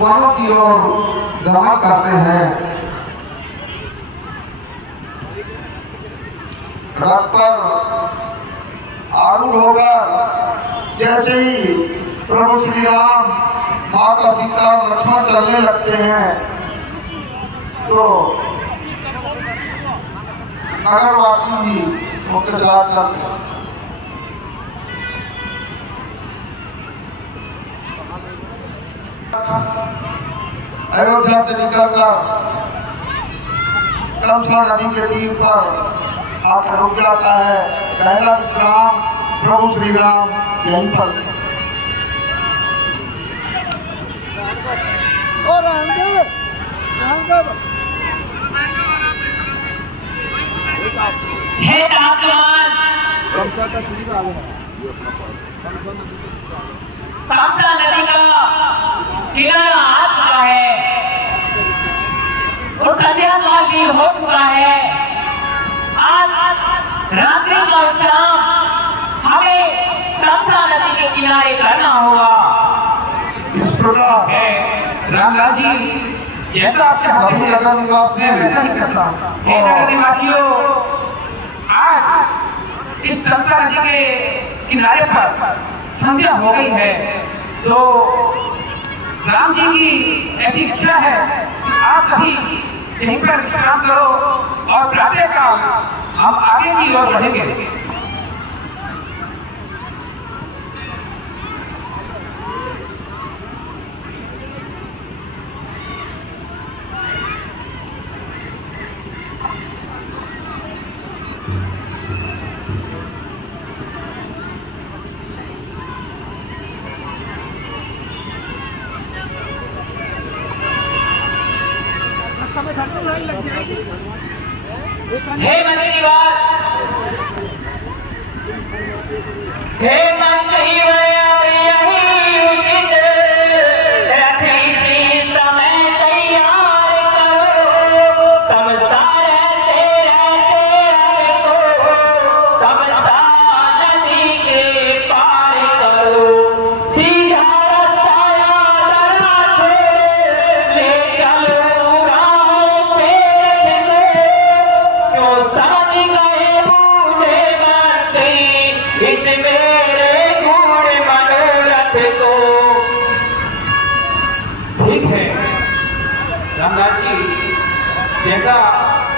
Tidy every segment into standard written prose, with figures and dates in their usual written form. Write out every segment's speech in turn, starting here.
वनों की ओर गमन करते हैं। रथ पर आरूढ़ होकर जैसे ही प्रभु श्री राम, माता सीता और लक्ष्मण चलने लगते हैं तो नगरवासी भी उनके साथ चलते हैं। अयोध्या से निकलकर तमसा नदी के तीर पर आकर रुक जाता है। पहला विश्राम प्रभु श्री राम यहीं पर। हे तापमान, तमसा नदी का किनारा आ चुका है और संध्या काल भी हो चुका है। आज रात्रि का विश्राम हमें तमसा नदी के किनारे करना होगा। इस प्रकार रामलाल जी, जैसा आप चाहते हैं नगर निवासी वैसा ही करता हूँ। हे नगर निवासियों, आज इस तमसा नदी के किनारे पर संध्या हो गई है, तो राम जी की ऐसी इच्छा है कि आप सभी यहीं पर विश्राम करो और प्रातःकाल हम आगे की ओर बढ़ेंगे। हे मंत्री वार, हे मंत्री वार, यही उचित रथ इसी समय तैयार करो। तमसा रहते रथ को तमसा नदी के पार करो। सीधा रास्ता याद ना छोड़ो, ले चलो गाँव से रथ को। क्यों समझ गए बूढ़े मंत्री इस मेरे गूढ़ मनोरथ को। ठीक है रामलाल जी, जैसा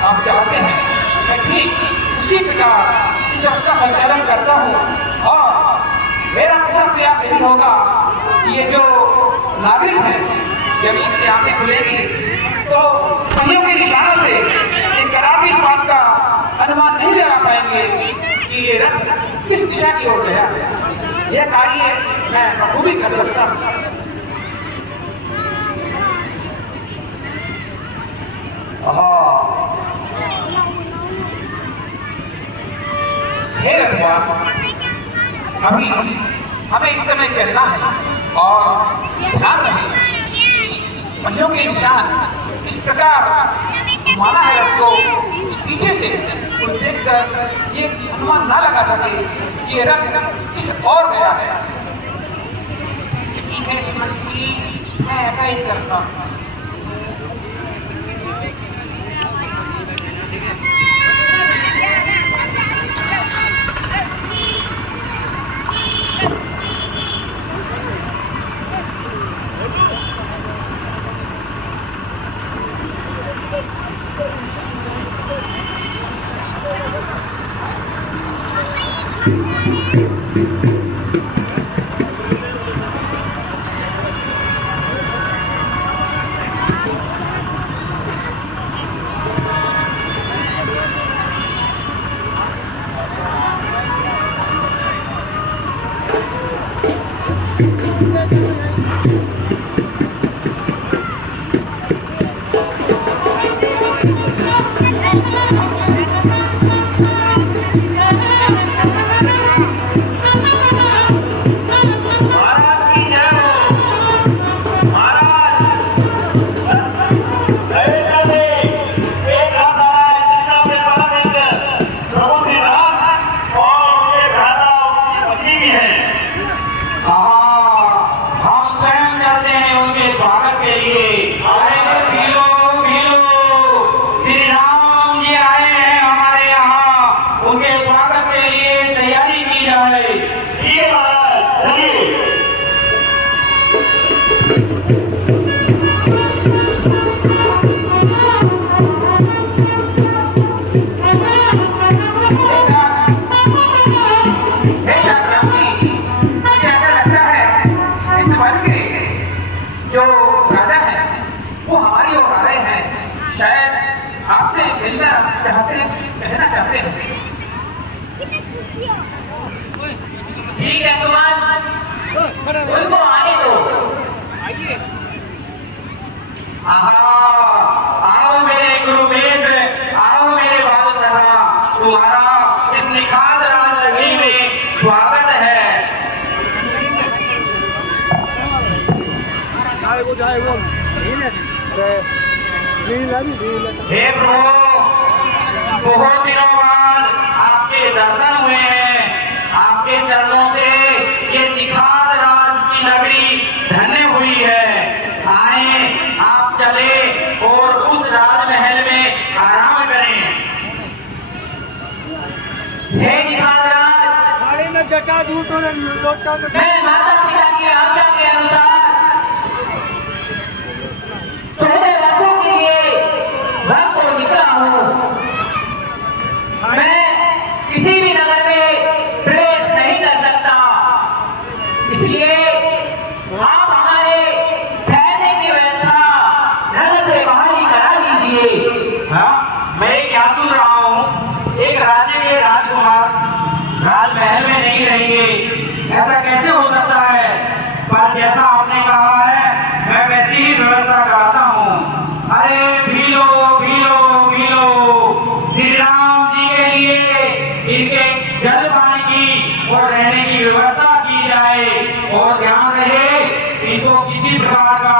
आप चाहते हैं मैं ठीक उसी प्रकार इस रथ का संचालन करता हूँ। और मेरा पूरा प्रयास यही होगा कि ये जो नागरिक हैं, जब इनकी आंखें खुलेगी तो पहियों के निशानों से एक कदापि इस बात का अनुमान नहीं लगा पाएंगे कि ये रथ किस दिशा की ओर गया। यह कार्य मैं बखूबी कर सकता हूँ। हे रघुवर, अभी हमें इस समय चलना है और ध्यान रहे कि पहियों के निशान इस प्रकार माना है रथ को पीछे से कोई देखकर ये अनुमान ना लगा सके कि ये रथ किस और गया है। ठीक है श्रीमती, मैं ऐसा ही करता हूँ। लिए। अरे P low P low, Shri Ram ji आए हैं हमारे यहाँ, उनके स्वागत के लिए तैयारी की जाए। ठीक है महाराज, चलिए। जो राजा है वो हमारी ओर आ रहे हैं, शायद आपसे मिलना चाहते हैं, कहना चाहते हैं। ठीक है सुमन, उनको आने दो। आहा, आओ मेरे गुरु मित्र, आओ मेरे बाल सखा, तुम्हारा इस निखात राजनगरी में स्वागत है। हे प्रभु, बहुत दिनों बाद आपके दर्शन हुए हैं, आपके चरणों से ये निखात राज की नगरी धन्य हुई है। आए, आप चले और उस राजमहल में आराम करें। हे निखात मैं माता पिता की आज्ञा के अनुसार 14 वर्षों के लिए वन को निकला हूँ। मैं किसी भी नगर में प्रवेश नहीं कर सकता, इसलिए आप हमारे ठहरने की व्यवस्था नगर से बाहर ही करा दीजिए। हाँ, मैं क्या सुन रहा हूँ, एक राज्य के राजकुमार राजमहल में नहीं रहेंगे, ऐसा कैसे हो सकता है? पर जैसा आपने कहा है, मैं वैसी ही व्यवस्था कराता हूँ। अरे P low P low P low, Shri Ram ji के लिए इनके जल पानी की और रहने की व्यवस्था की जाए, और ध्यान रहे इनको किसी प्रकार का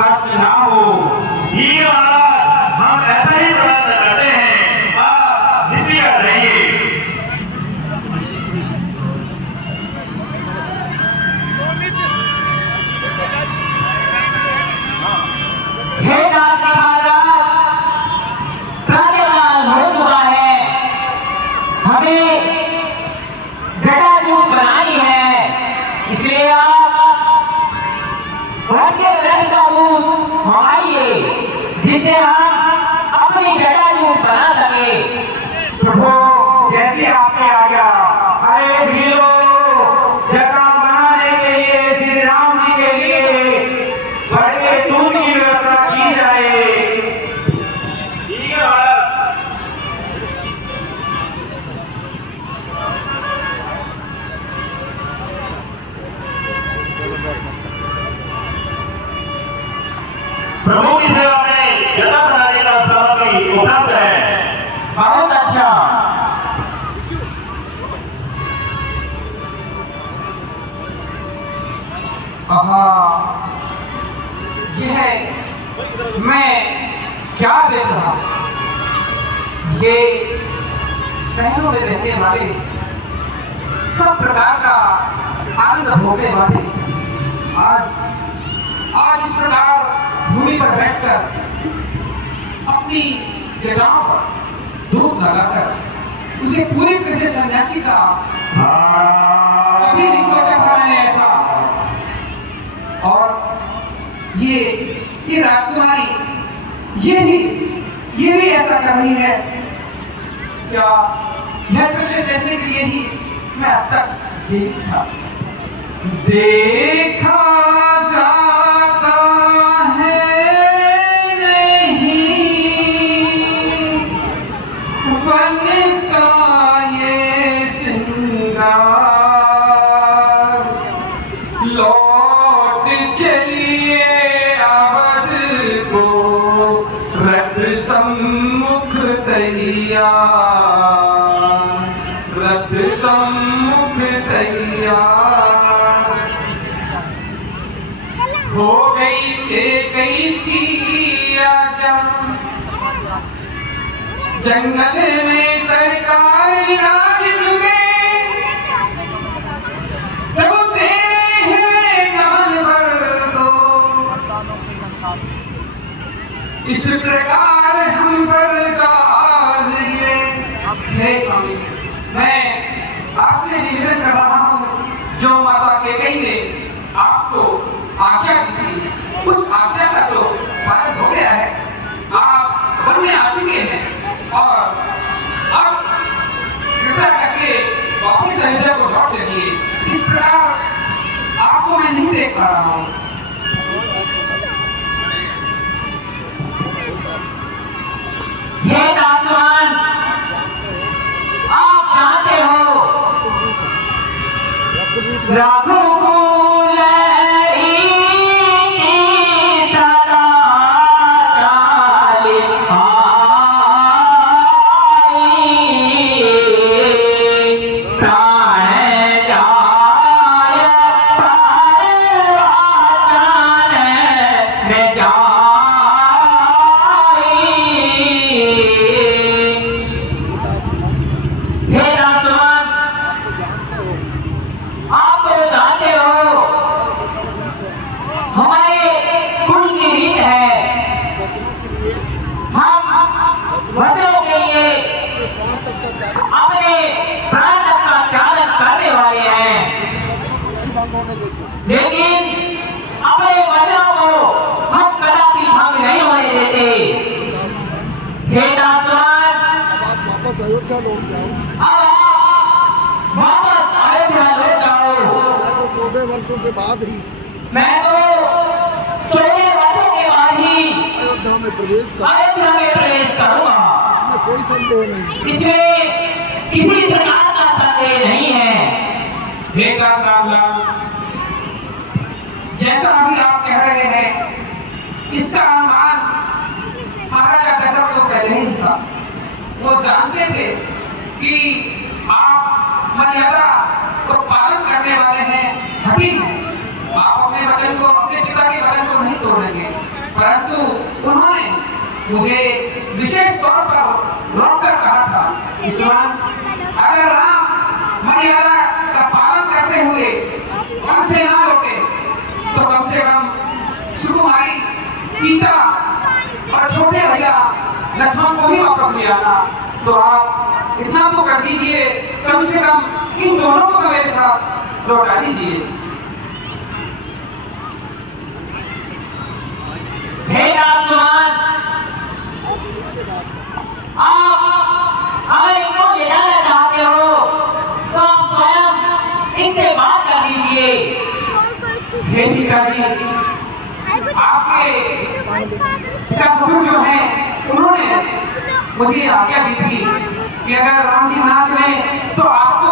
कष्ट ना हो। ठीक है महाराज, हम ऐसा ही प्रबंध करते हैं, आप निश्चिंत रहिए। हे नाथ महाराज, प्रातःकाल हो चुका है, हमें जटाजूट बनानी है, इसलिए आप वन के वृक्ष का दूध मंगाइए, जिससे हम अपनी जटाजूट बना सके। प्रभु, जैसी आपने आज्ञा। अरे पी लो, जटा बनाने के लिए श्री राम जी के लिए बड़े के दूध की व्यवस्था की जाए। ठीक है महाराज। प्रभु की सेवा में जटा बनाने का सामग्री उपलब्ध है। बहुत अच्छा। यह मैं क्या देख रहा हूं? ये महलों में रहने वाले सब प्रकार का आनंद भोगने वाले आज इस प्रकार भूमि पर बैठकर अपनी जटाओं पर धूप लगाकर उसे पूरी तरह से सन्यासी का कभी नहीं सोचा था मैंने ऐसा। और ये राजकुमारी ये भी ऐसा कर रही है क्या? यह दृश्य देखने के लिए ही मैं अब तक जीवित था। देखा जाता है नहीं वन का ये श्रृंगार, लौट चलिए अवध को रथ सम्मुख तैयार, रथ सम्मुख तैयार। हो गई कई की आज्ञा, जंगल में सरकार विराज चुके, प्रभु तेरे हैं गगन भर दो, इस प्रकार हम पर काज गिरे। हे स्वामी, मैं आपसे निवेदन कर रहा हूँ, जो माता कैकेयी ने आपको आज्ञा दी थी, उस आज्ञा का तो पालन हो गया है। आप वन में आ चुके हैं और अब कृपया करके वापस अयोध्या को लौट चलिए। इस प्रकार आपको मैं नहीं देख पा रहा हूँ। हे दासवान, आप जानते हो रघुकुल सदा चाले प्राण जाय पर वाचन में जाय। हे दासवान, आप तो जानते हो हमारे कुल की रीत है, हम वचनों के लिए अपने प्राण तक का त्याग करने वाले हैं, लेकिन अपने वचनों को हम कदापि भंग नहीं होने देते। हे दासवान, वापस अयोध्या लौट जाओ। अब आप वापस अयोध्या लौट जाओ। 14 वर्षों के बाद ही मैं तो 14 वर्षों के बाद ही अयोध्या में प्रवेश कर, अयोध्या में प्रवेश करूंगा। इसमें कोई संदेह नहीं। इसमें किसी प्रकार का संदेह नहीं है। हे रामलाल, जैसा अभी आप कह रहे हैं, इसका अनुमान महाराजा दशरथ को पहले ही था। वो जानते थे कि आप मर्यादा को पालन करने वाले हैं, हठी हैं। आप अपने वचन को, अपने पिता के वचन को नहीं तोड़ेंगे, परंतु उन्होंने मुझे विशेष तौर पर रोककर कहा था, विश्वान, अगर राम मर्यादा का पालन करते हुए वन से ना लौटे तो कम से कम सुकुमारी, सीता और छोटे भैया लक्ष्मण को ही वापस ले आना। तो आप इतना तो कर दीजिए, कम से कम इन दोनों को तो मेरे साथ लौटा दीजिए। हे दासवान, आप अगर इनको ले जाना चाहते हो तो आप स्वयं इनसे बात कर दीजिए। हे सीता जी, आपके पिता ससुर जो हैं, उन्होंने मुझे आज्ञा दी थी कि अगर राम जी ना चले तो आपको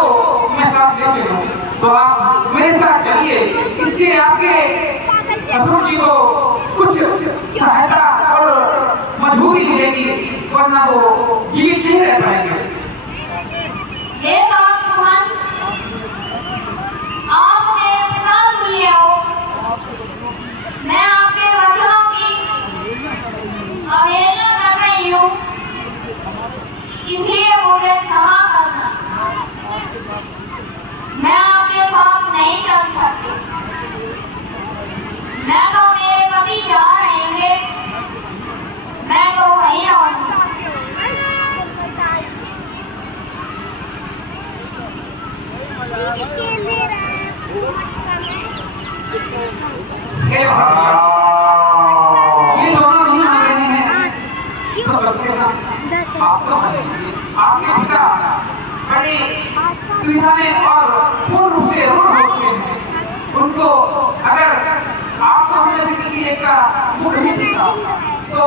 मैं साथ ले चलूं। तो आप मेरे साथ चलिए, इससे आपके ससुर जी को कुछ सहायता और मजबूती मिलेगी, वरना वो जीवित नहीं रह पाएंगे। हे दासवान, आप मेरे पिता तुल्य हो। मैं आपके वचनों की अवहेलना कर रही हूँ, इसलिए मुझे क्षमा करना। मैं आपके साथ नहीं चल सकती। मैं तो मेरे पति जा रहेंगे, मैं तो वहीं रहूंगी। हे ये दोनों नहीं मान रहे हैं, तो कम से कम आप तो आपके पिता बड़े दुविधा में और पूर्ण रूप से रूढ़ हो चुके हैं। उनको अगर आप तो में से किसी एक का मुख नहीं देखा तो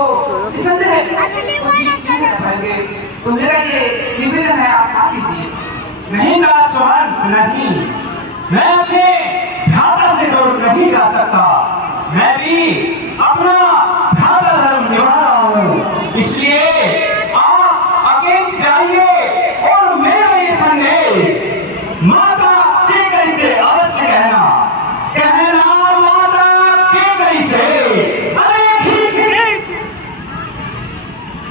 निसंदेह नहीं रह पाएंगे। तो मेरा ये निवेदन है, आप मान लीजिए। नहीं दासवान, नहीं, मैं अपने भ्राता से दूर नहीं जा सकता। मैं भी अपना भ्राता धर्म निभा रहा हूँ, इसलिए आप आगे जाइए और मेरा ये संदेश माता कैकेयी से अवश्य कहना। माता कैकेयी से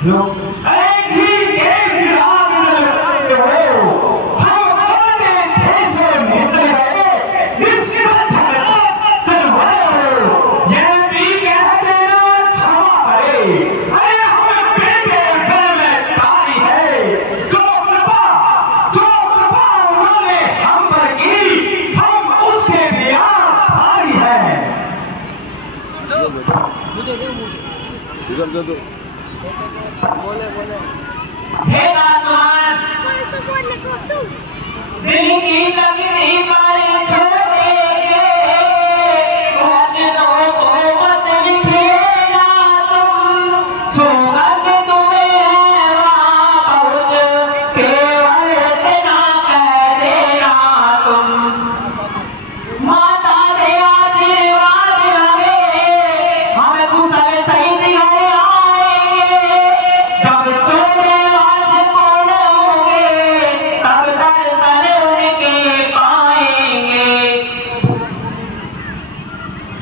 अनेक ही तेज राग चलते हो, हम कांटे थे से निकल गए, निष्कंठ चल रहे हो। यह भी कह देना हे दासुमान दिल की तकनी पर छोड़े के वचनों को मत लिखना तुम सुगंध तुम्हें है वहाँ पहुँच केवल इतना कह देना तुम माता दे आशीर्वाद हमें कुशल सहित घर आएंगे जब चोरे आस पूर्ण होंगे तब दर्शन उनके पाएंगे।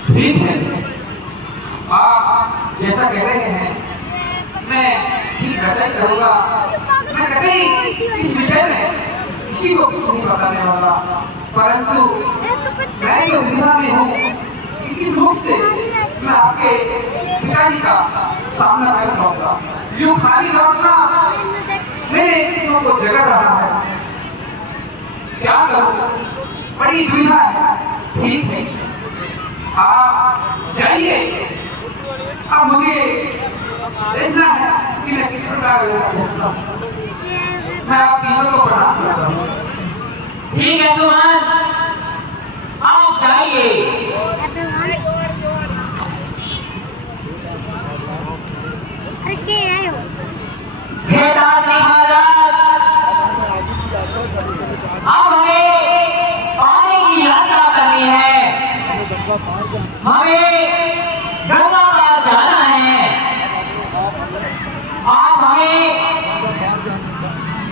ठीक है, आप जैसा कह रहे हैं मैं ठीक वैसा ही करूँगा। मैं कभी इस विषय में किसी को कुछ नहीं बताने वाला, परंतु मैं जो दुविधा में हूँ कि किस मुख से मैं आपके पिताजी का सामना कर पाऊंगा। यूं खाली लौटना मेरे दिलों को जगा रहा है, क्या करूँ, बड़ी दुविधा है। ठीक है, आप जाइए, अब मुझे देखना है कि मैं किस प्रकार रहता हूँ। मैं आप तीनों को प्रणाम करता हूँ। ठीक है सुमन, आप जाइए। हे दास महाराज, अब हमें पानी की यात्रा करनी है, हमें गंगा पार जाना है। आप हमें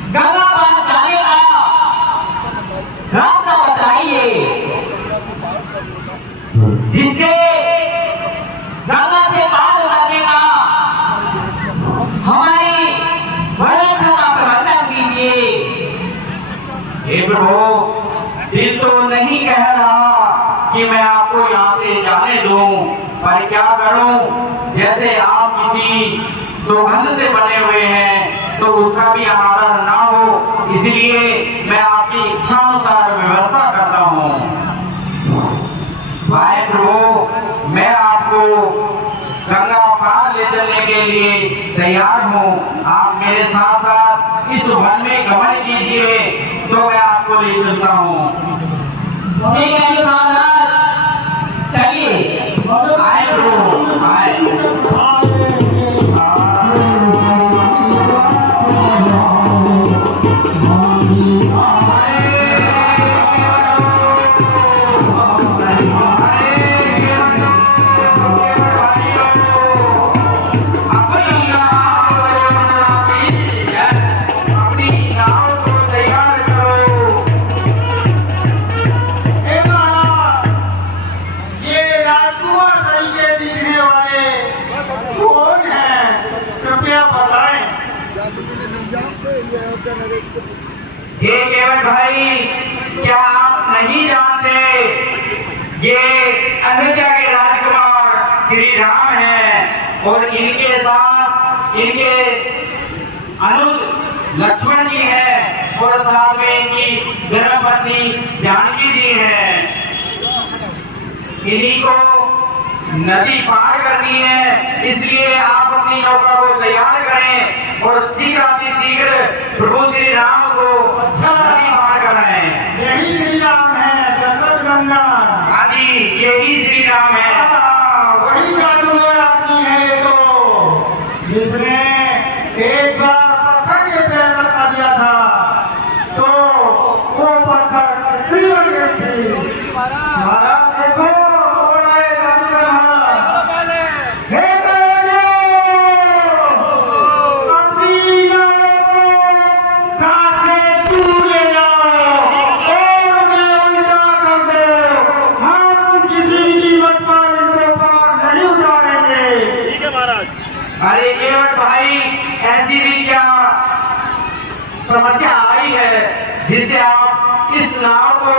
गंगा पार जाने का रास्ता बताइए जिससे गंगा से पार उतरने का हमारी व्यवस्था का प्रबंधन कीजिए। हे प्रभु, दिल तो नहीं कह रहा कि मैं आपको यहाँ से जाने दूं, पर क्या करूं, जैसे आप किसी सौगंध से बने हुए हैं तो उसका भी अनादर ना हो, इसलिए मैं आपकी इच्छा अनुसार व्यवस्था करता हूँ। भाई प्रभु, मैं आपको गंगा पार ले चलने के लिए तैयार हूँ। आप मेरे साथ साथ इस वन में गमन कीजिए तो मैं आपको ले चलता हूँ। ठीक है जी महाराज, चलिए। आए प्रभु, आए। हे केवट भाई, क्या आप नहीं जानते ये अयोध्या के राजकुमार श्री राम हैं और इनके साथ इनके अनुज लक्ष्मण जी हैं और साथ में इनकी धर्मपत्नी जानकी जी हैं। इन्हीं को नदी पार करनी है, इसलिए आप अपनी नौका को तैयार करें और शीघ्र प्रभु श्री राम को नदी पार कराएं। यही श्री राम है, दशरथ नंदन। हाँ जी, यही श्री राम है। वही जादूगर आदमी है ये तो, जिसने एक बार पत्थर के पैर लगा दिया था तो वो पत्थर स्त्री बन गई थी। महाराज देखो, घोड़ा है जादूगर महाराज। हे अपनी नाव को कहाँ से तू ले जाओ और उन्हें उल्टा कर दो, हम किसी कीमत पर इनको पार नहीं उतारेंगे। अरे केवट भाई, ऐसी भी क्या समस्या आई है जिससे आप इस नाव को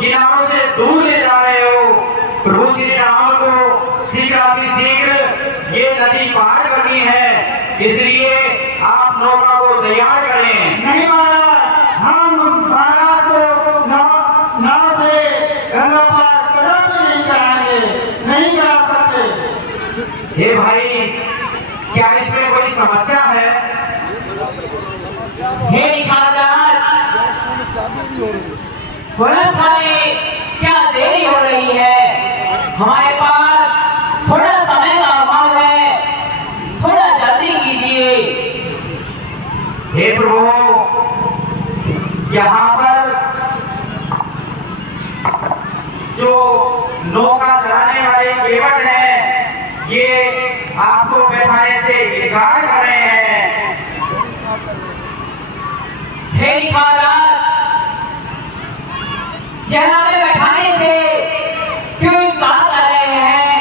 किनारों से दूर ले जा रहे हो? प्रभु श्री राम को शीघ्र ये नदी पार करनी है, इसलिए आप नौका को तैयार करें। नहीं महाराज, हम महाराज को नाव से गंगा पार कदम भी नहीं कराएंगे, नहीं करा सकते। हे भाई, क्या इसमें कोई समस्या है? हे निखारदार, पुलिस थाने क्या देरी हो रही है? हमारे पास थोड़ा समय का अभाव है, थोड़ा जल्दी कीजिए। हे प्रभु, यहाँ पर जो नौका चलाने वाले केवट हैं, ये आपको बैठाने से इनकार कर रहे हैं। हे निखारदार, यह हमें बैठाने से क्यों इनकार कर रहे हैं?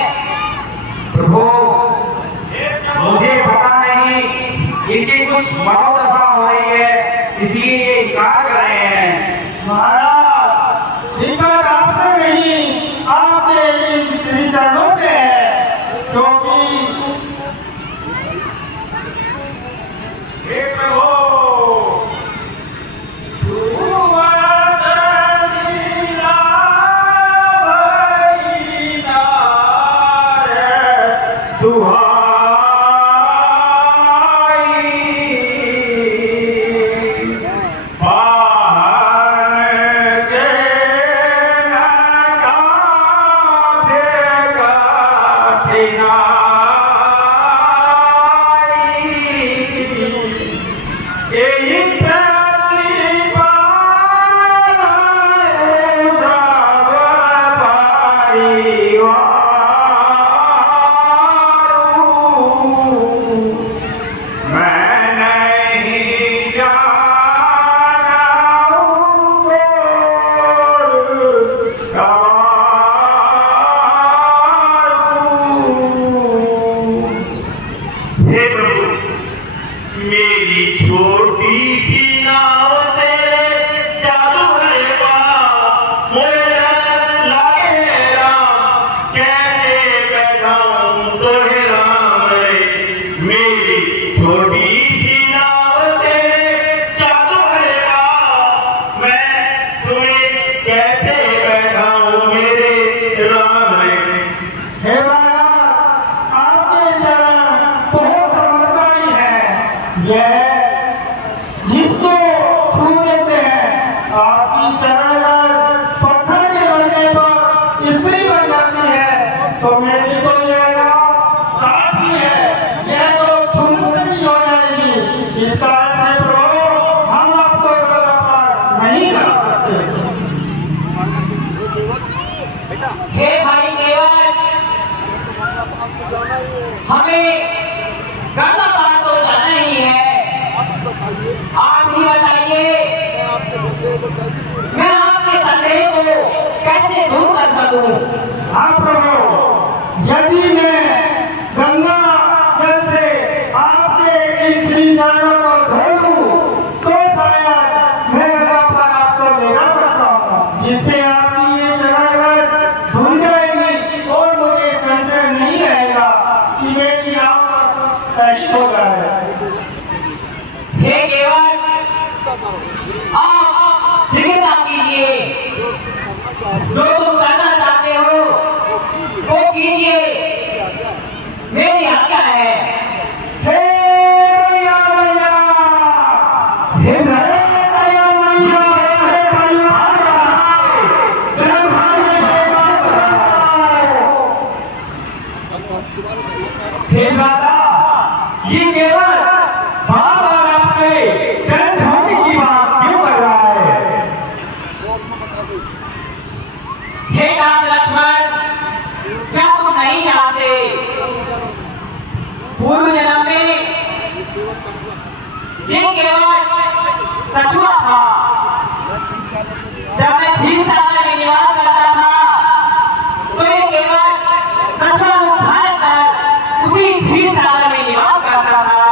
प्रभु, मुझे पता नहीं, इनकी कुछ मनोदशा हो रही है, इसलिए ये इनकार कर रहे हैं। महाराज, दिक्कत आपसे नहीं, आपके इन श्री चरणों से है, क्योंकि हे प्रभु, जिसको छू लेते हैं आपकी चरण पत्थर के बनने पर स्त्री बन जाती है, तो मेरी तो यह काट ही है, यह तो छूटनी हो जाएगी। इस कारण से प्रभु, हम आपको नहीं कर सकते। हे भाई केवल, हमें गंगा पार तो जाना ही है, आप ही बताइए मैं आपके संदेह को कैसे दूर कर सकूं? हाँ प्रभु, यदि मैं गंगा जल से आपके इन श्री चरणों को धो लूं, तो शायद मैं गंगा पार आपको ले जा सकता हूँ, जिससे आपकी ये चरण धुल जाएगी और मुझे संशय नहीं रहेगा कि मेरी नाव का कुछ खरीद हो रहा है। हे केवल, आप शीघ्रता कीजिए, जो तुम करना चाहते हो वो कीजिए, मेरी आज्ञा है। हे मैया मैया, हे मैया मैया, हे परिवार बसाओ, जय भाई परिवार बसाओ। हे दादा, ये केवल बार-बार आपके चरण धोने की बात क्यों कर रहा है? हे नाथ लक्ष्मण, क्या तुम नहीं जानते, पूर्व जन्म में ये केवल कछुआ था। जब मैं झील सागर में निवास करता था, तो ये केवल कछुआ रूप धारण कर उसी झील सागर में निवास करता था।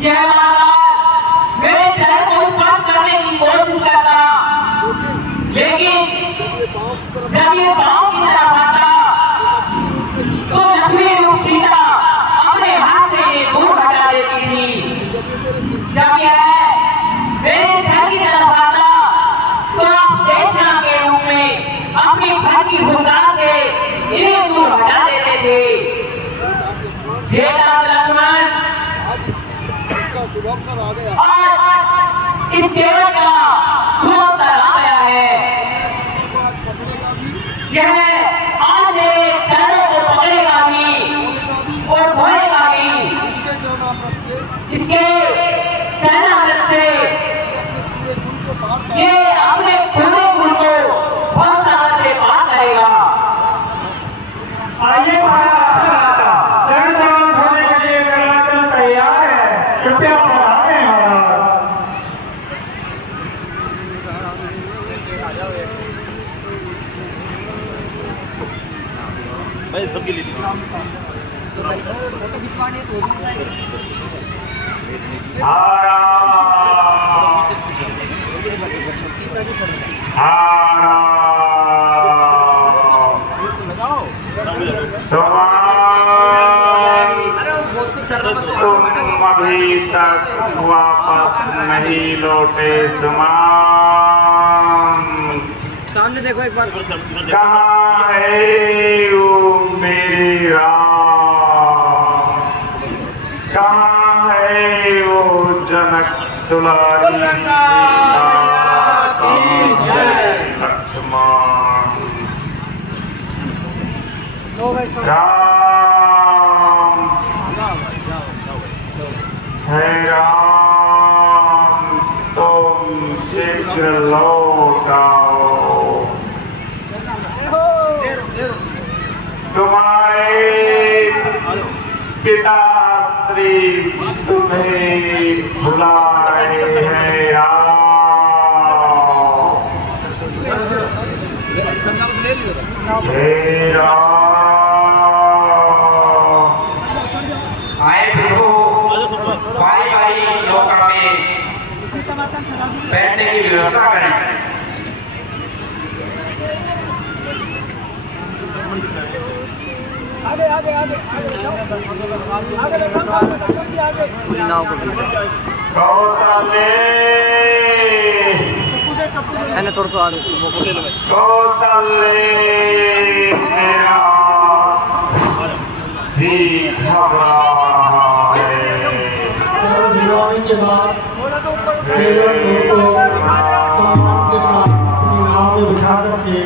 यह बार मेरे चरण को स्पर्श करने की कोशिश करता, लेकिन जब ये पांव की तरफ आता, तो लक्ष्मी रूप सीता अपने हाथ से ये दूर हटा देती थी। जब यह मेरे सर की तरफ आता, तो आप शेषनाग के रूप में अपनी फन की भूमिका से इन्हें दूर हटा देते हे राम लक्ष्मण, आज इस केवट का शुभ अवसर आ गया है। यह आज मेरे चरणों को पकड़ेगा भी और धोएगा भी। इसके चरणामृत से ये अपने पूरे गुण को बहुत साल से पार करेगा। आइए महाराज, अच्छा लगा। चरण कमल धोने के लिए गंगाजल तैयार है, कृपया पधारें महाराज। तुम अभी तक वापस नहीं लौटे समान। सामने देखो एक बार। कहाँ है वो मेरी राम? कहाँ है वो जनक दुलारी सीता लक्ष्मण? राम है राम, तुम शीघ्र लौट आओ। तुम्हारे पिता श्री तुम्हें बुला रहे हैं। आओ। हे राम। आए प्रभु, बारी बारी नौका में बैठने की व्यवस्था करें। कौशले थोड़ा सा आगे कौशले मेरा भी घबरा है। के बाद के साथ अपनी नाव में बिठा करके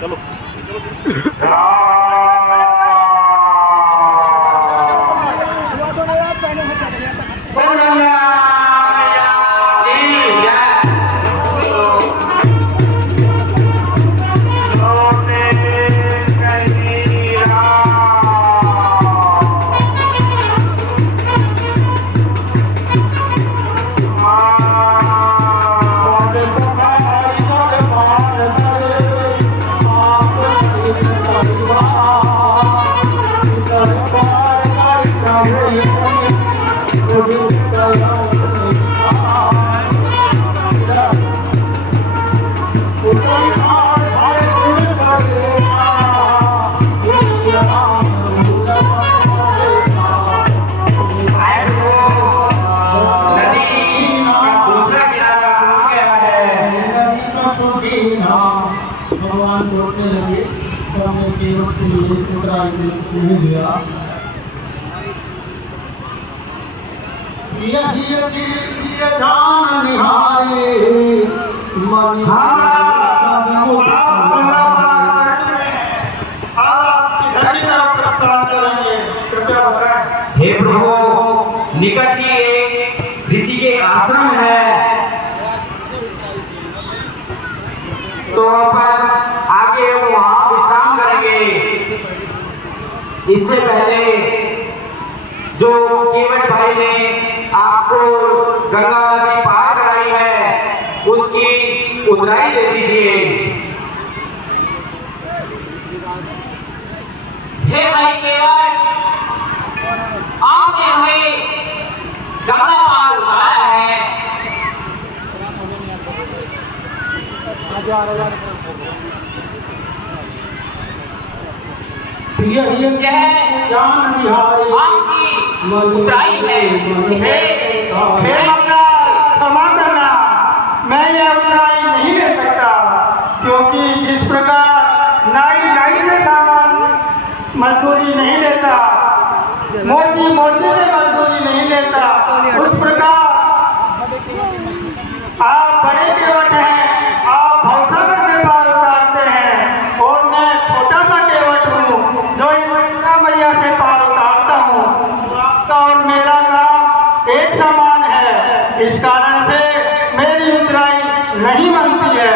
चलो भगवान सोचने लगे तो हमें केवल के लिए टुकड़ा नहीं दिया। जान निहारे मन हे प्रभु, निकट ही एक ऋषि के आश्रम है, तो अपन आगे वहां विश्राम करेंगे। इससे पहले जो केवट भाई ने आपको गंगा नदी पार कराई है, उसकी उतराई दे दीजिए। हे भाई केवट, आपने हमें गंगा पार उतारा है। यह जान निहारे आपकी उतराई है इसे हे मल्लाल, क्षमा करना, मैं यह उतराई नहीं ले सकता, क्योंकि जिस प्रकार नाई से सामान मजदूरी नहीं लेता, मोची से मजदूरी नहीं लेता, उस प्रकार आप बड़े केवट हैं, आप भवसागर से पार उतारते हैं और मैं छोटा सा केवट हूँ जो इस गंगा मैया से पार उतारता हूँ। आपका और मेरा काम एक समान है, इस कारण से मेरी उतराई नहीं बनती है,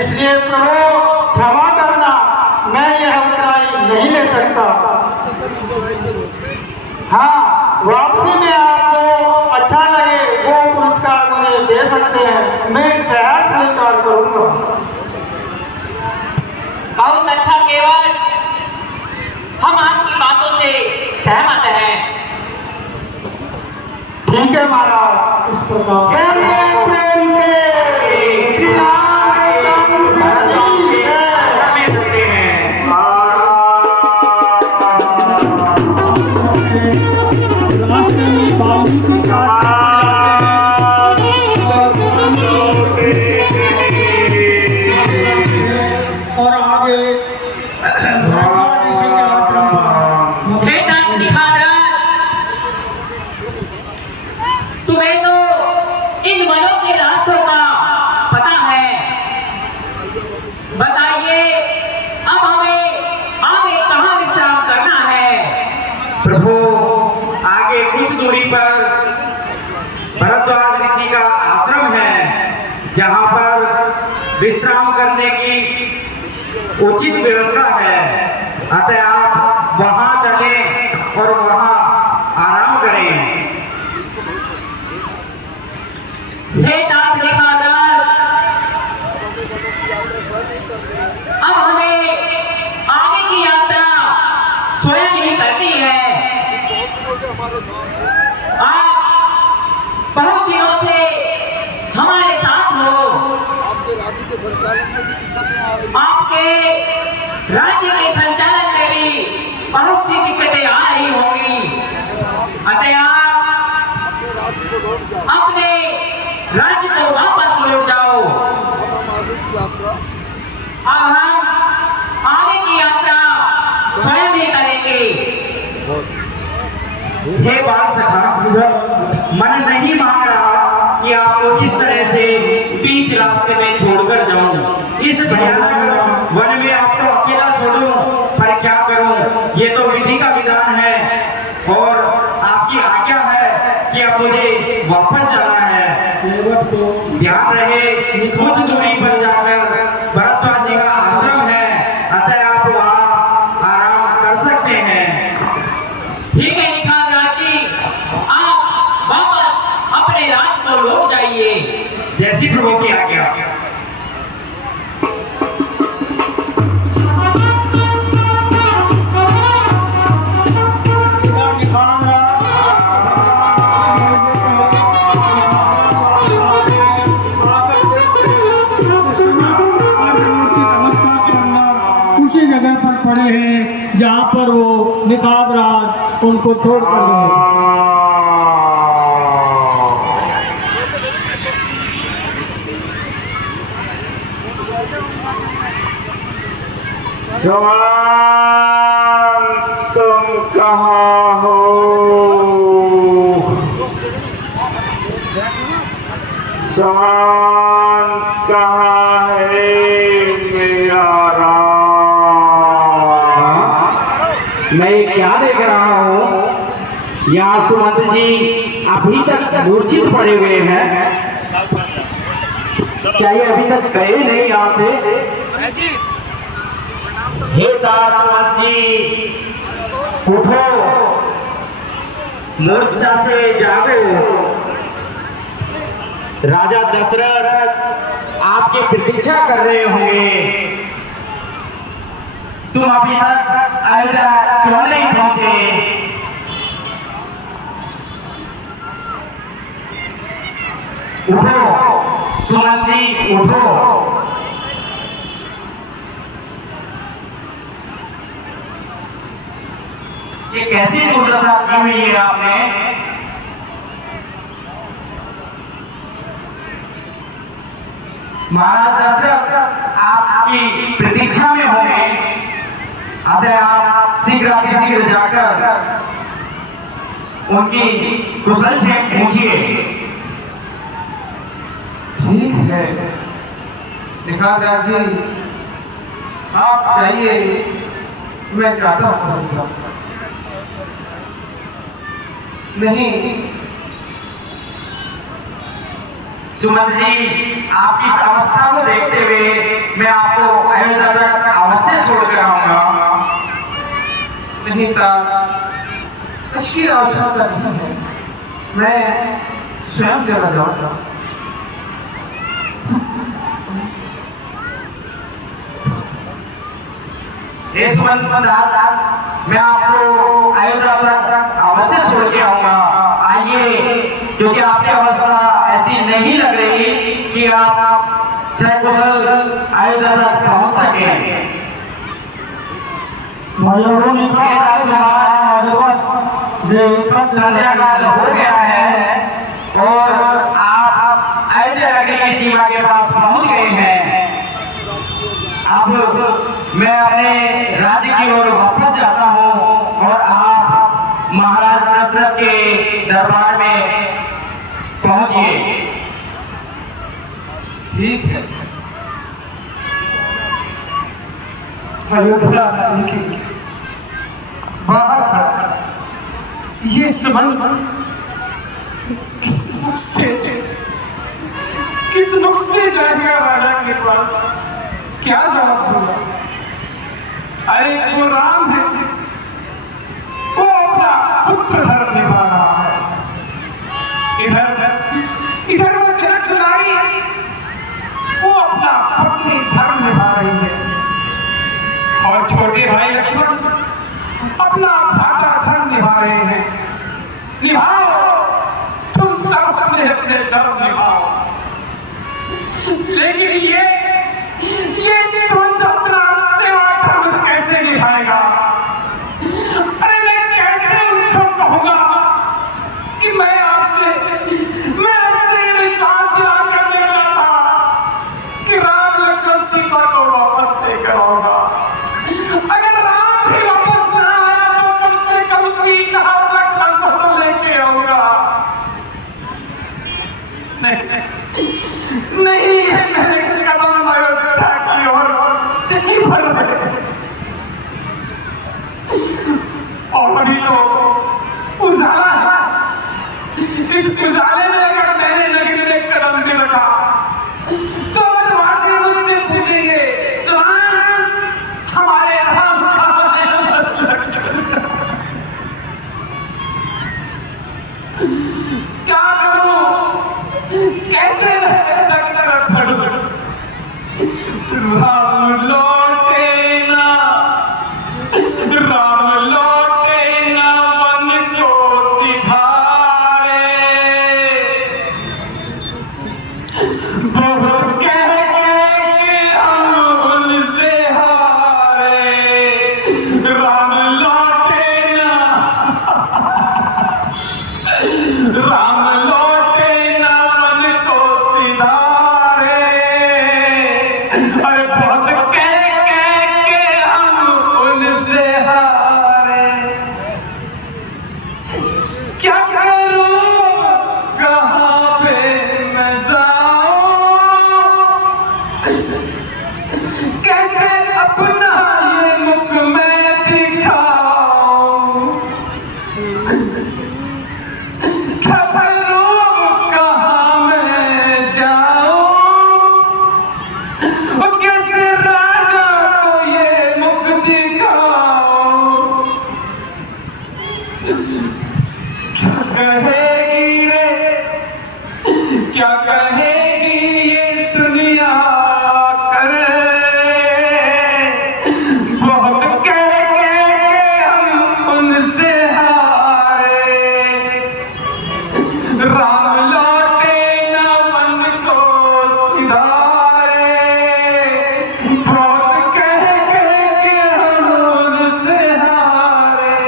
इसलिए प्रभु क्षमा करना, मैं यह उतराई नहीं ले सकता। हाँ, वापसी में आप जो अच्छा लगे वो पुरस्कार मुझे दे सकते हैं, मैं शहर स्वीकार करूँगा। बहुत अच्छा केवट, हम आपकी बातों से सहमत हैं। ठीक है महाराज, इस प्रकार प्रेम से श्री रामचंद्र जी रास्ते में वाल्मीकि और आगे तुम्हें तो इन वनों के रास्तों का पता है, बताइए अब हमें आगे कहाँ विश्राम करना है? प्रभु, आगे कुछ दूरी पर भरद्वाज ऋषि का आश्रम है, जहाँ पर विश्राम करने की उचित व्यवस्था है, अतः आप वहाँ चलें और वहाँ आराम करें। हे तात लिखादार, अब हमें आगे की यात्रा स्वयं ही करनी है। आप बहुत दिनों से हमारे साथ हो, आपके राज्य के संचालन में भी बहुत सी दिक्कतें आ रही होंगी, अतः आप अपने राज्य को वापस लौट जाओ। अब हम आगे की यात्रा स्वयं ही करेंगे। हे बाल सखा, मन नहीं मांग रहा कि आपको इस तरह से बीच रास्ते में छोड़कर जाऊं। इस भयानक वन में आपको अकेला छोड़ूं, पर क्या करूं, ये तो विधि का विधान है और आपकी आज्ञा है कि अब मुझे वापस जाना है। ध्यान रहे, कुछ दूरी पर जाकर भरद्वाज जी का आश्रम है, अतः आप वहाँ आराम कर सकते हैं। ठीक है निखार राज जी, आप वापस अपने राज्य को लौट जाइए। जैसी प्रभु की आज्ञा। उसी जगह पर पड़े हैं जहाँ पर वो निखात राज उनको छोड़ कर गए। जवान, तुम कहाँ हो? जवान, कहाँ है मेरा राम? मैं क्या देख रहा हूँ, यहाँ सुमंत जी अभी तक मूर्छित पड़े हुए हैं। क्या ये अभी तक गए नहीं यहाँ से? हे तात सुमंत जी, उठो, मूर्छा से जागो। राजा दशरथ आपकी प्रतीक्षा कर रहे होंगे। तुम अभी तक अयोध्या क्यों नहीं पहुंचे? उठो सुमंत जी, उठो। ये कैसी दुर्दशा की हुई है आपने? महाराज दशरथ आपकी प्रतीक्षा में होंगे, अतः आप शीघ्र जाकर उनकी कुशल क्षेम पूछिए। ठीक है निखात जी, आप जाइए, मैं जाता हूँ। नहीं सुमंत जी, आपकी इस अवस्था को देखते हुए मैं आपको अयोध्या तक अवश्य छोड़कर आऊंगा। नहीं इसकी आवश्यकता नहीं है, मैं स्वयं चला जाऊंगा। सुमंत मैं आपको अयोध्या तक अवश्य छोड़ के आऊंगा। आइए, क्योंकि आपकी अवस्था ऐसी नहीं लग रही कि आप सकुशल अयोध्या तक पहुंच सके। संध्या काल हो गया है और आप अयोध्या की सीमा के पास पहुंच गए हैं। अब मैं अपने राज्य की ओर वापस जाता हूं और आप महाराज दशरथ के दरबार में पहुंचिए। ठीक है। अयोध्या की बाहर खड़ा ये संबंध किस नुक्स से जाएगा राजा के पास, क्या जवाब दूंगा? अरे वो राम है, वो अपना पुत्र धर्म निभा रहा है, इधर वो जनक दुलारी वो अपना पत्नी धर्म निभा रही है, और छोटे भाई लक्ष्मण अपना भ्राता धर्म निभा रहे हैं। निभाओ, तुम सब अपने अपने धर्म निभाओ, लेकिन ये संत अपना सेवा धर्म कैसे निभाएगा? अरे मैं कैसे उनको कहूंगा कि मैं आपसे ये विश्वास दिला कर निकला था कि राम लक्ष्मण सीता को वापस लेकर आऊंगा। अगर राम भी वापस ना आया तो कम से कम सीता और लक्ष्मण को तो लेके आऊंगा। नहीं है मेरे कदम अयोध्या की ओर नहीं बढ़ रहे, और अभी तो उजाला है। इस उजाले में अगर मैंने नगरी में कदम भी रखा तो वनवासी मुझसे पूछेंगे, सुनान हमारे राम कहाँ है? क्या करूं, कैसे राम लौटे ना मन को सिधारे, बहुत कह के हम उनसे हारे। राम लौटे ना मन को सिधारे, अरे बहुत कह के हम उनसे हारे। क्या करूं, कहां पे मैं जाऊं, कैसे अपना ये मुख मैं दिखाऊं? क्या करूं, कहां मैं जाऊं, कैसे राजा को ये मुख दिखाऊं? क्या कहेगी रे, क्या कहेगी ये दुनिया करे, बहुत कह के हम उनसे हारे। राम लौटे ना मन को सिधारे, बहुत कह के हम उनसे हारे।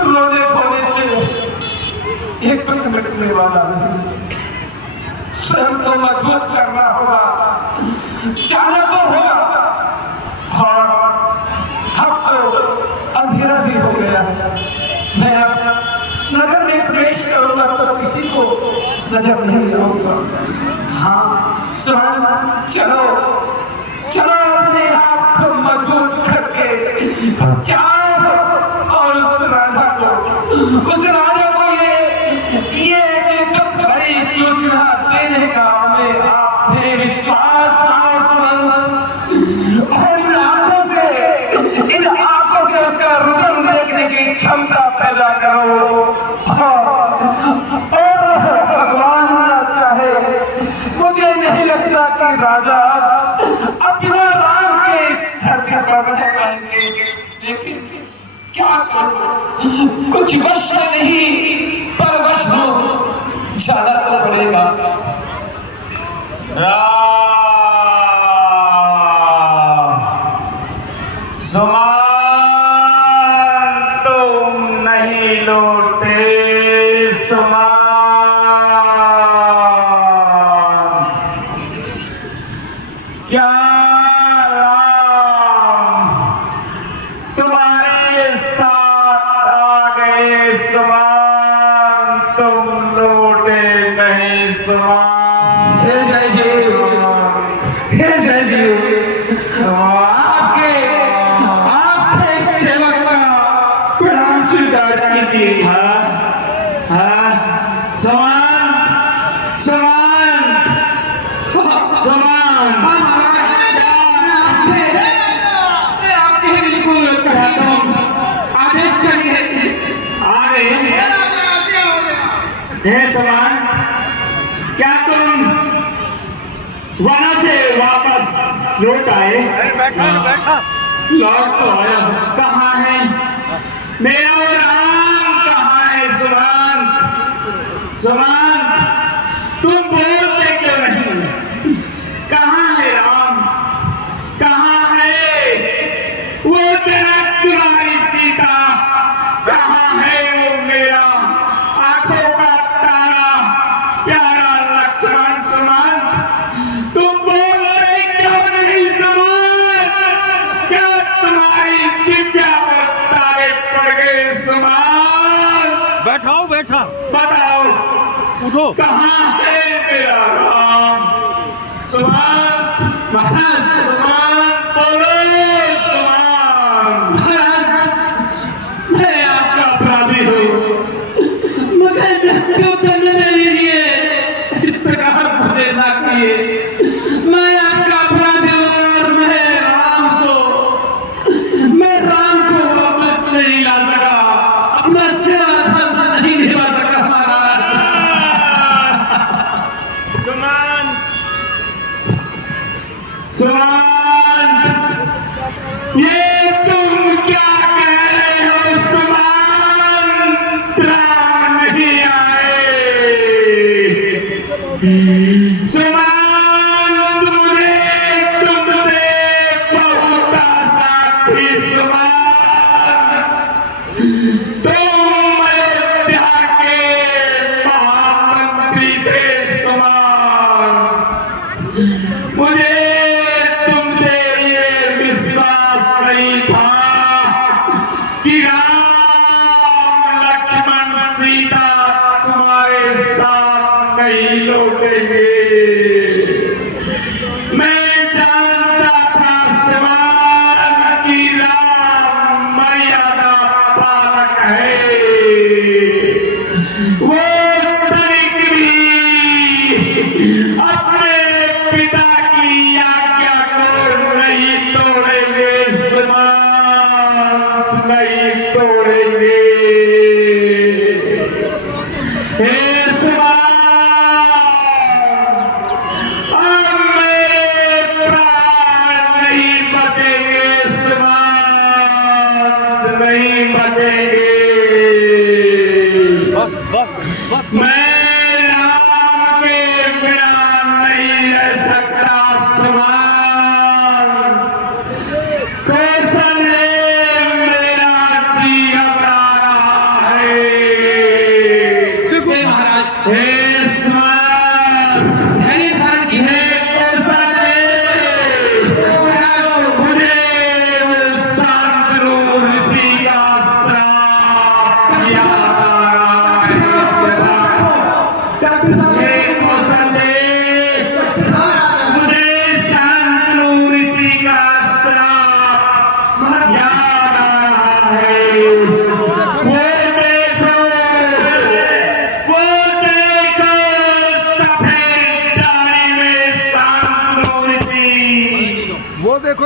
रोने खोने से एक पल मिटने वाला नहीं, स्वयं को मजबूत करना होगा, जाना तो होगा। और अब तो अंधेरा भी हो गया है, मैं अब नगर में प्रवेश करूंगा तो किसी को नजर नहीं आऊंगा। हाँ सुमन, चलो चलो अपने आप को मजबूत करके जाओ और उस राजा को ये ऐसे दुख भरी सूचना देने का हमें विश्वास और इन आंखों से उसका रुदन देखने की क्षमता पैदा करो। और भगवान ना चाहे, मुझे नहीं लगता कि राजा अपना राम के इस धरती पर रह पाएंगे, लेकिन क्या करूं, कुछ वश में नहीं पर वश हो ज्यादा तो पड़ेगा। तुम नहीं लौटे क्या राम तुम्हारे साथ आ गए? तुम लौटे नहीं हे जय जी, आपके सेवक का प्रणाम स्वीकार कीजिए। आपके बिल्कुल आदेश करिए। समान, क्या तुम वहां से वापस लौट आए? लौट तो आया, कहाँ है मेरा राम? कहाँ है सुमंत? तुम बोलते क्यों नहीं? कहाँ है राम? कहाँ है वो जनक तुम्हारी सीता? कहाँ है वो मेरा आंखों का तारा प्यारा लक्ष्मण? सुमंत तुम बोलते क्यों नहीं? सुमंत क्या तुम्हारी जिभ्या पर तारे पड़ गए? सुमंत बैठाओ बैठा, बताओ, उठो। कहाँ है मेरा राम? सुमंत, सुमंत बोलो।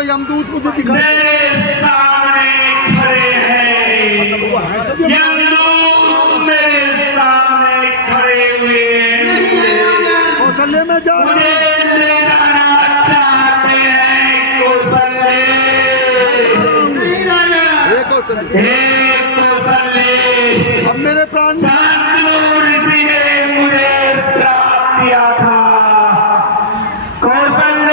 यमदूत मुझे दिखाई मेरे सामने खड़े हैं, यमदूत मेरे सामने खड़े हुए कौशल्य में जा मुझे ले जाना चाहते हैं। कौशल्य, हे कौशल्य, अब मेरे प्राण शांतनु ऋषि ने मुझे श्राप दिया था। कौशल्य,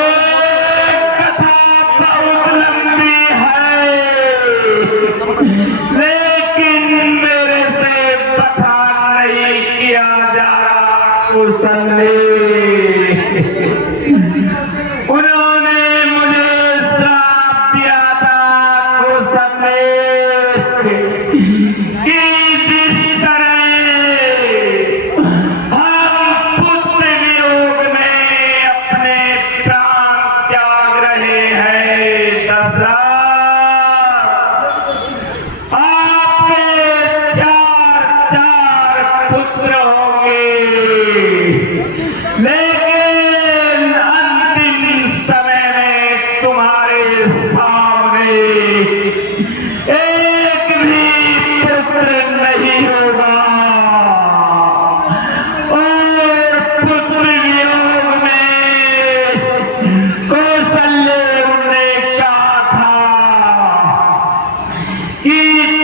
कथा बहुत लंबी है, लेकिन मेरे से बखान नहीं किया जा रहा। कौशल्य, उन्होंने मुझे श्राप दिया था कौशल्य कि जिस तरह हम पुत्र वियोग में अपने प्राण त्याग रहे हैं, दशरथ आपके चार पुत्र होंगे, लेकिन अंतिम समय में तुम्हारे सामने एक भी पुत्र नहीं होगा। और पुत्र वियोग में कौशल्य ने कहा था कि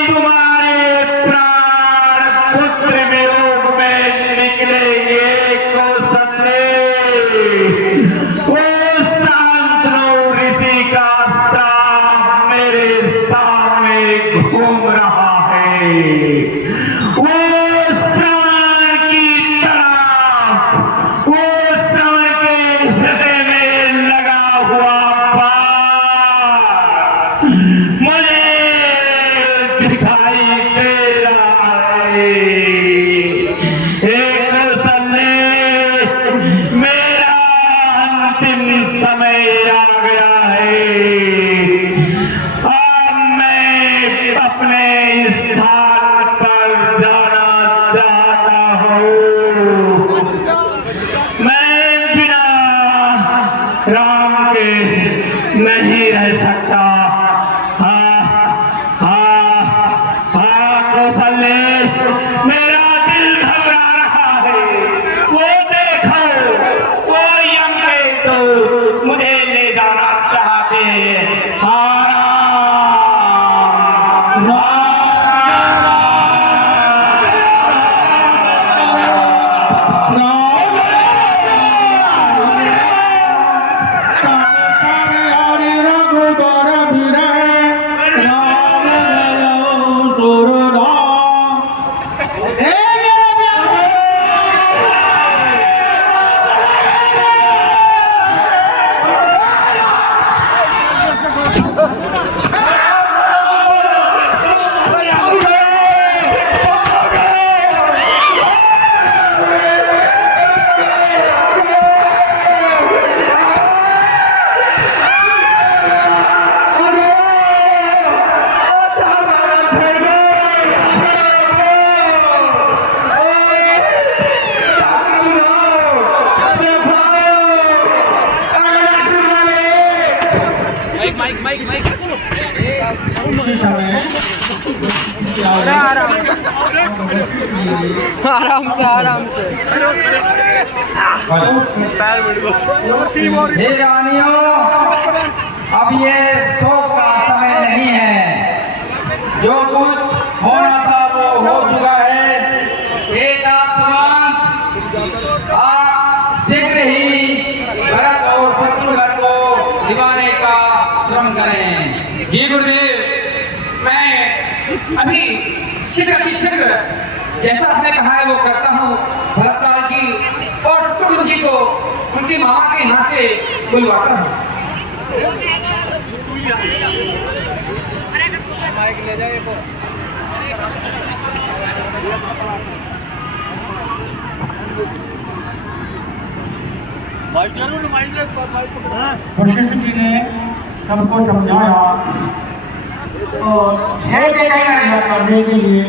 तुम्हारे प्राण पुत्र वियोग में निकलेंगे। कौशल्य, वो शांतनु ऋषि का श्राप मेरे सामने घूम रहा है। वो श्रवण की तरफ, वो श्रवण के हृदय में लगा हुआ बाण मुझे दिखाई दे रहा है। एक कौशल्य, मेरा अंतिम समय आ गया है। अब मैं अपने स्थान पर जाना चाहता हूँ। मैं बिना राम के नहीं रह सकता। कौशल्य, मेरा दिल घबरा रहा है। वो देखो, वो यम के तो मुझे ले जाना चाहते हैं। उसी समय आराम से हे रानियों, अब ये शोक का समय नहीं है। जो कुछ होना था वो हो चुका है। हे दासवान, आप शीघ्र ही भरत और शत्रुघ्न को निभाने का श्रम करें। जी गुरुदेव, मैं अभी शीघ्र जैसा आपने कहा है वो करता हूँ। भरतलाल जी और शत्रुघ्न जी को उनकी मामा के यहाँ से बुलवाता हूँ। वशिष्ठ जी ने सबको समझाया और करने के लिए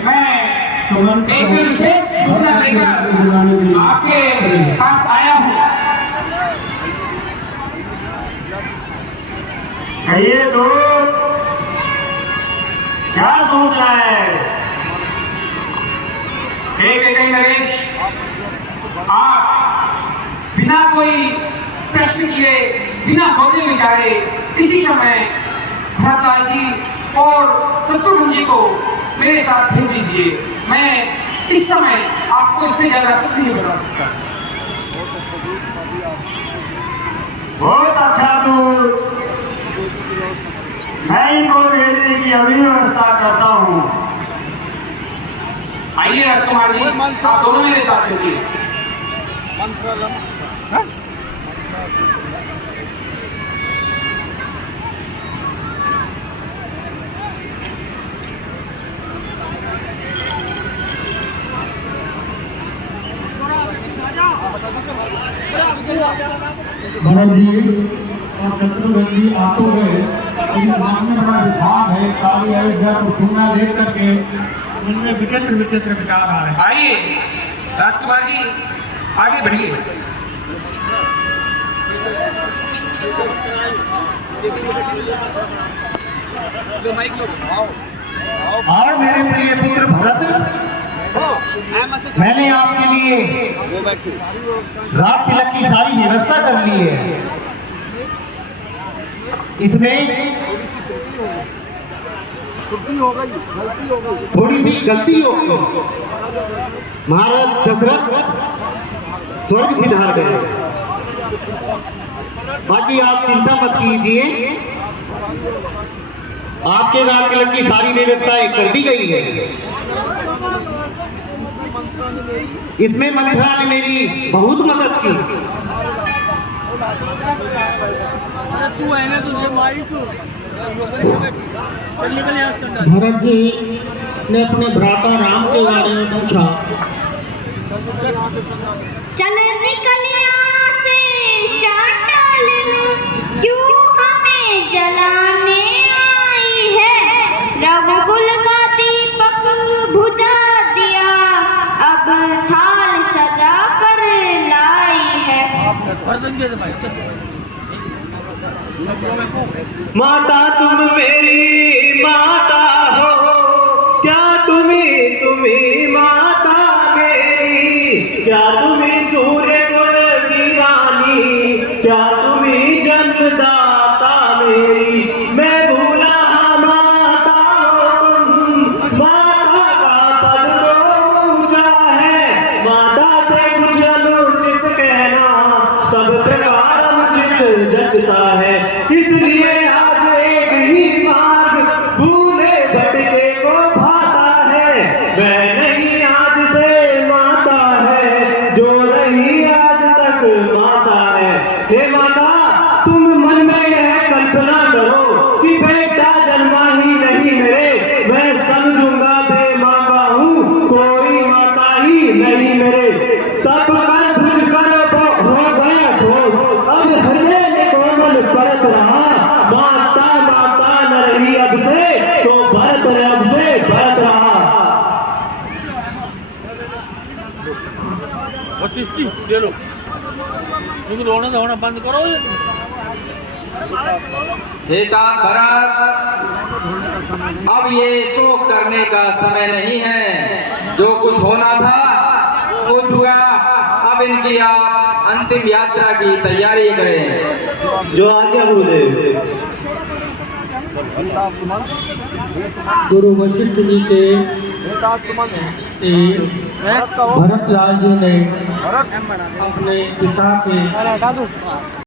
एक विशेष सूचना लेकर आपके पास आया हूँ। कहिए दूत, क्या सोच रहा है? एक नरेश, आप बिना कोई प्रश्न किए, बिना सोचे विचारे इसी समय भरतलाल जी और शत्रुघ्न जी को मेरे साथ भेज दीजिए। मैं इस समय आपको इससे ज्यादा कुछ नहीं बता सकता। बहुत अच्छा दूत, मैं इनको भेजने की अभी व्यवस्था करता हूँ। आइए राजकुमार जी, आप दोनों मेरे साथ चलिए। भरत जी और शत्रुघ्न जी आ तो गए, लेकिन मन में बड़ा विभाग है, काली अयोध्या को सुनना देख करके उनमें विचित्र विचित्र विचार आ रहे हैं। आइए राजकुमार जी, आगे बढ़िए। और मेरे प्रिय पुत्र भरत, मैंने आपके लिए रात तिलक की सारी व्यवस्था कर ली है। इसमें थोड़ी सी गलती हो गई। महाराज दशरथ स्वर्ग सिधार गए। बाकी आप चिंता मत कीजिए, आपके रात तिलक की सारी व्यवस्थाएं कर दी गई है। इसमें मंत्रा ने मेरी बहुत मदद की। भरत जी ने अपने भ्राता राम के बारे में पूछा। चल निकल यहाँ से चांडाल, क्यों हमें जलाने आई है? रघुकुल का दीपक बुझा दिया, अब थाल सजा कर लाई है। माता तुम मेरी माता हो, क्या तुम्ही माता मेरी? क्या तुम्ही सूर्य कुल की रानी? क्या तुम्ही जन्मदाता मेरी? मैं भूला माता हो तुम, माता का पद तो ऊंचा है। माता से कुछ अनुचित कहना सब प्रकार अनुचित जचता है। इसलिए आज एक ही मार्ग भूले भटके को भाता है। वह नहीं आज से माता है, जो रही आज तक माता है। हे माता, तुम मन में यह कल्पना करो कि बेटा जन्मा ही नहीं मेरे, मैं समझूंगा बेमाँ का हूँ, कोई माता ही नहीं मेरे। तब कर भुज कर हो गया ठोस, अब हृदय कोमल परत रहा। माता माता न रही अब से, तो भरत अब से भरत रहा। चलो रोना धोना बंद करो। हे तात भरत, अब ये शोक करने का समय नहीं है। जो कुछ होना था हो चुका। अब इनकी आप अंतिम यात्रा की तैयारी करें। जो आज्ञा गुरुदेव। गुरु वशिष्ठ जी के भरतलाल जी ने अपने पिता के